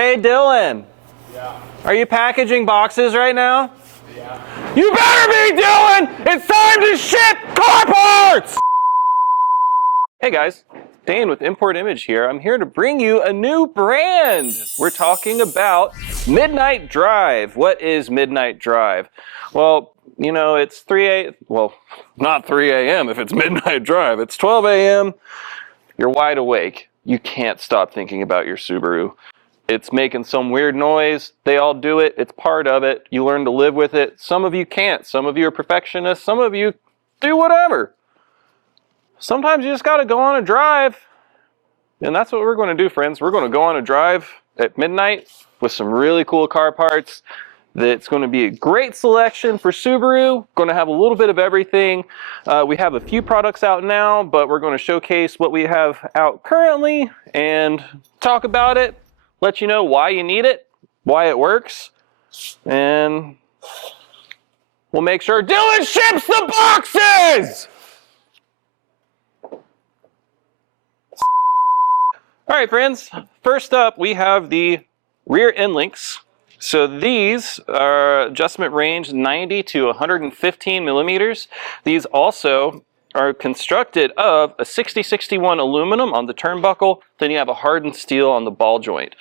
Hey Dylan. Yeah. Are you packaging boxes right now? Yeah. You better be, Dylan! It's time to ship car parts! Hey guys, Dane with Import Image here. I'm here to bring you a new brand. We're talking about Midnight Drive. What is Midnight Drive? Well, you know, it's well, not 3 a.m. if it's Midnight Drive. It's 12 a.m. You're wide awake. You can't stop thinking about your Subaru. It's making some weird noise. They all do it. It's part of it. You learn to live with it. Some of you can't. Some of you are perfectionists. Some of you do whatever. Sometimes you just got to go on a drive. And that's what we're going to do, friends. We're going to go on a drive at midnight with some really cool car parts. That's going to be a great selection for Subaru. Going to have a little bit of everything. We have a few products out now, but we're going to showcase what we have out currently and talk about it. Let you know why you need it, why it works, and we'll make sure Dylan ships the boxes! All right, friends, first up we have the rear end links. So these are adjustment range 90 to 115 millimeters. These also are constructed of a 6061 aluminum on the turnbuckle, then you have a hardened steel on the ball joint.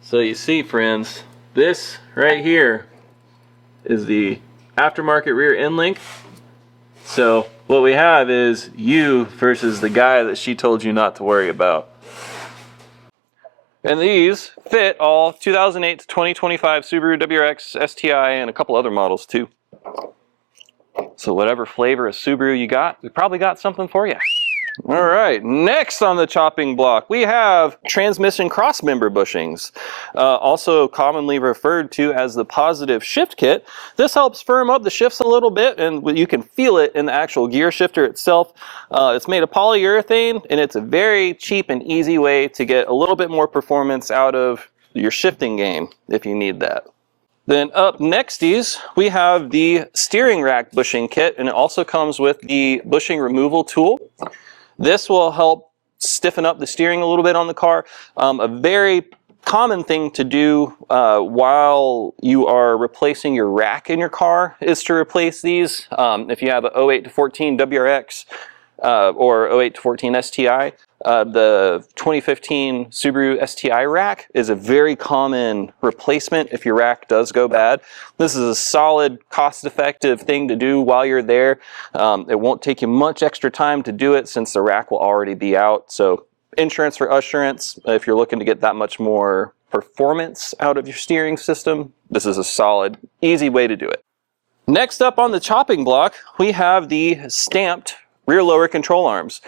So you see, friends, this right here is the aftermarket rear end link. So what we have is you versus the guy that she told you not to worry about. And these fit all 2008 to 2025 Subaru WRX, STI, and a couple other models too. So whatever flavor of Subaru you got, we probably got something for you. All right, next on the chopping block, we have transmission crossmember bushings, also commonly referred to as the positive shift kit. This helps firm up the shifts a little bit, and you can feel it in the actual gear shifter itself. It's made of polyurethane, and it's a very cheap and easy way to get a little bit more performance out of your shifting game if you need that. Then up nexties, we have the steering rack bushing kit, and it also comes with the bushing removal tool. This will help stiffen up the steering a little bit on the car. A very common thing to do while you are replacing your rack in your car is to replace these. If you have an 08 to 14 WRX or 08 to 14 STI, the 2015 Subaru STI rack is a very common replacement if your rack does go bad. This is a solid, cost-effective thing to do while you're there. It won't take you much extra time to do it since the rack will already be out. So insurance for assurance, if you're looking to get that much more performance out of your steering system, this is a solid, easy way to do it. Next up on the chopping block, we have the stamped rear lower control arms.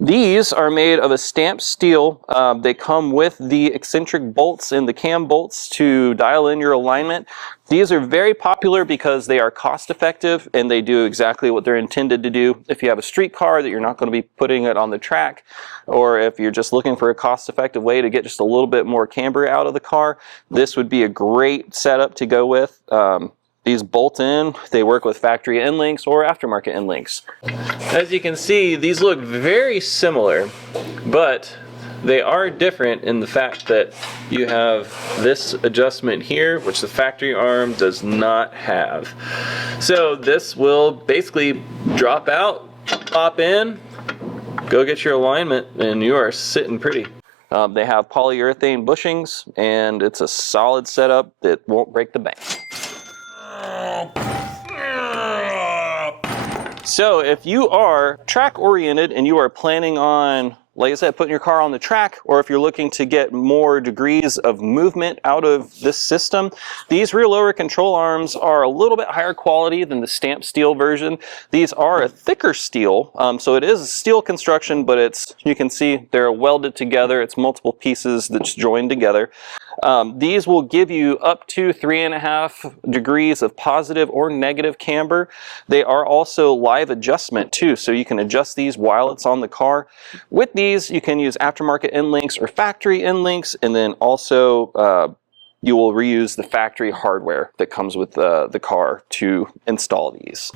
These are made of a stamped steel. They come with the eccentric bolts and the cam bolts to dial in your alignment. These are very popular because they are cost effective and they do exactly what they're intended to do. If you have a street car that you're not going to be putting it on the track, or if you're just looking for a cost effective way to get just a little bit more camber out of the car, this would be a great setup to go with. These bolt in, they work with factory end links or aftermarket end links. As you can see, these look very similar, but they are different in the fact that you have this adjustment here, which the factory arm does not have. So this will basically drop out, pop in, go get your alignment, and you are sitting pretty. They have polyurethane bushings, and it's a solid setup that won't break the bank. So if you are track oriented and you are planning on, like I said, putting your car on the track, or if you're looking to get more degrees of movement out of this system, these rear lower control arms are a little bit higher quality than the stamped steel version. These are a thicker steel, so it is a steel construction, but it's, you can see they're welded together. It's multiple pieces that's joined together. These will give you up to 3.5 degrees of positive or negative camber. They are also live adjustment too, so you can adjust these while it's on the car. With these, you can use aftermarket end links or factory end links, and then also you will reuse the factory hardware that comes with the car to install these.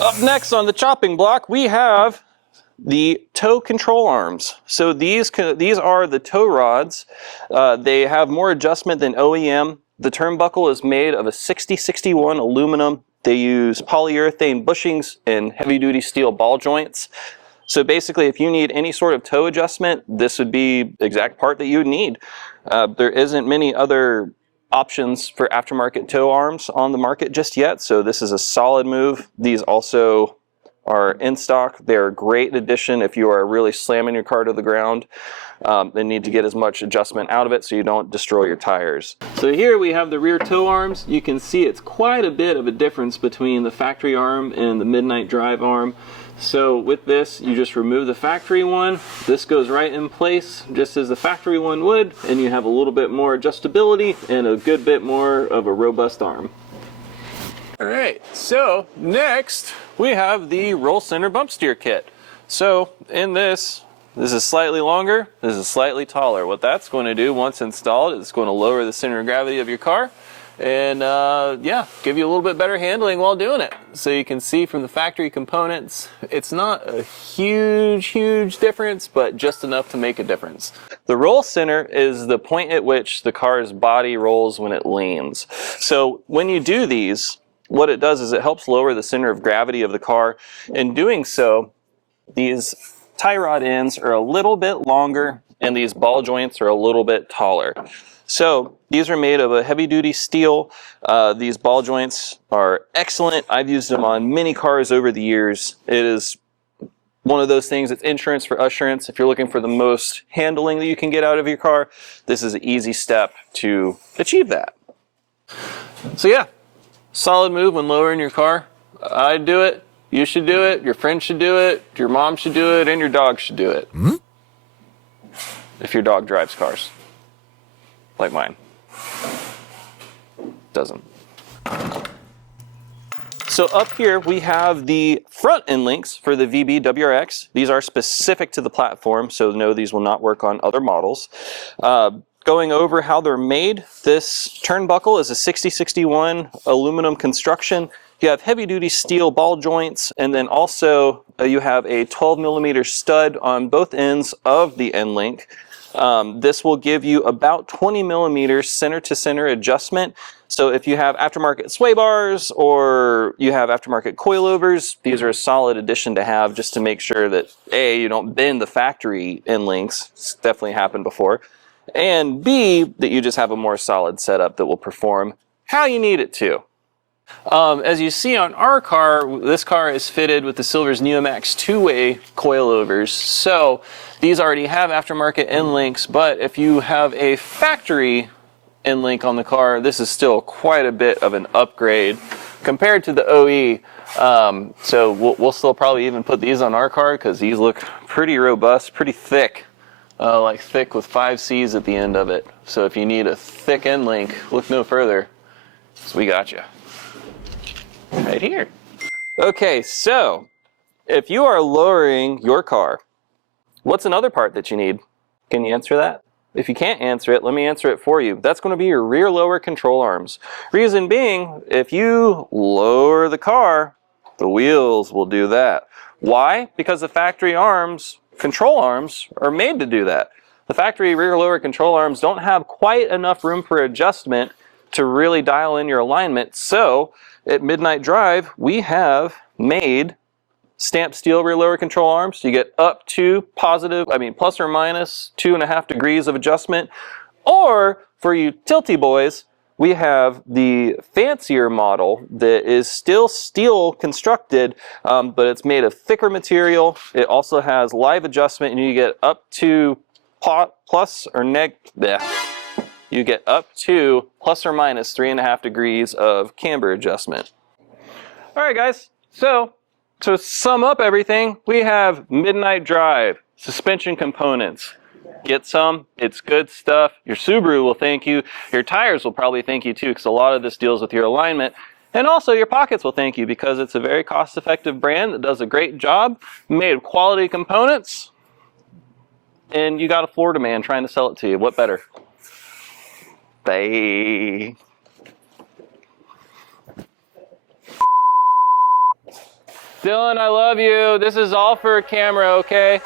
Up next on the chopping block, we have the tow control arms. So these are the tow rods. They have more adjustment than OEM. The turnbuckle is made of a 6061 aluminum. They use polyurethane bushings and heavy-duty steel ball joints. So basically, if you need any sort of tow adjustment, this would be the exact part that you would need. There isn't many other options for aftermarket tow arms on the market just yet, so this is a solid move. These also are in stock. They're a great addition if you are really slamming your car to the ground and need to get as much adjustment out of it so you don't destroy your tires. So here we have the rear tow arms. You can see it's quite a bit of a difference between the factory arm and the Midnight Drive arm. So with this, you just remove the factory one. This goes right in place just as the factory one would, and you have a little bit more adjustability and a good bit more of a robust arm. All right, so next we have the roll center bump steer kit. So in this is slightly longer, this is slightly taller. What that's going to do once installed, it's going to lower the center of gravity of your car and yeah, give you a little bit better handling while doing it. So you can see from the factory components, it's not a huge difference, but just enough to make a difference. The roll center is the point at which the car's body rolls when it leans. So when you do these, what it does is it helps lower the center of gravity of the car. In doing so, these tie rod ends are a little bit longer and these ball joints are a little bit taller. So these are made of a heavy-duty steel. These ball joints are excellent. I've used them on many cars over the years. It is one of those things, it's insurance for assurance. If you're looking for the most handling that you can get out of your car, this is an easy step to achieve that. So yeah, solid move when lowering your car. I'd do it. You should do it. Your friend should do it. Your mom should do it. And your dog should do it. If your dog drives cars. Like mine. Doesn't. So up here we have the front end links for the VB WRX. These are specific to the platform, so no, these will not work on other models. Going over how they're made, this turnbuckle is a 6061 aluminum construction. You have heavy-duty steel ball joints, and then also you have a 12mm stud on both ends of the end link. This will give you about 20mm center-to-center adjustment. So if you have aftermarket sway bars or you have aftermarket coilovers, these are a solid addition to have just to make sure that A, you don't bend the factory end links. It's definitely happened before. And B, that you just have a more solid setup that will perform how you need it to. As you see on our car, this car is fitted with the Silver's NeoMax two-way coilovers. So these already have aftermarket end links, but if you have a factory end link on the car, this is still quite a bit of an upgrade compared to the OE. So we'll still probably even put these on our car because these look pretty robust, pretty thick. Like thick with 5 C's at the end of it. So if you need a thick end link, look no further. So we got you. Right here. Okay, so if you are lowering your car, what's another part that you need? Can you answer that? If you can't answer it, let me answer it for you. That's going to be your rear lower control arms. Reason being, if you lower the car, the wheels will do that. Why? Because the factory arms, control arms, are made to do that. The factory rear lower control arms don't have quite enough room for adjustment to really dial in your alignment. So at Midnight Drive, we have made stamped steel rear lower control arms. You get up to plus or minus 2.5 degrees of adjustment. Or for you tilty boys, we have the fancier model that is still steel constructed, but it's made of thicker material. It also has live adjustment, and you get up to plus or minus 3.5 degrees of camber adjustment. All right, guys. So to sum up everything, we have Midnight Drive, suspension components. Get some, it's good stuff. Your Subaru will thank you. Your tires will probably thank you too, because a lot of this deals with your alignment. And also your pockets will thank you because it's a very cost-effective brand that does a great job, made of quality components, and you got a Florida man trying to sell it to you. What better? Bye. Dylan, I love you. This is all for camera, okay?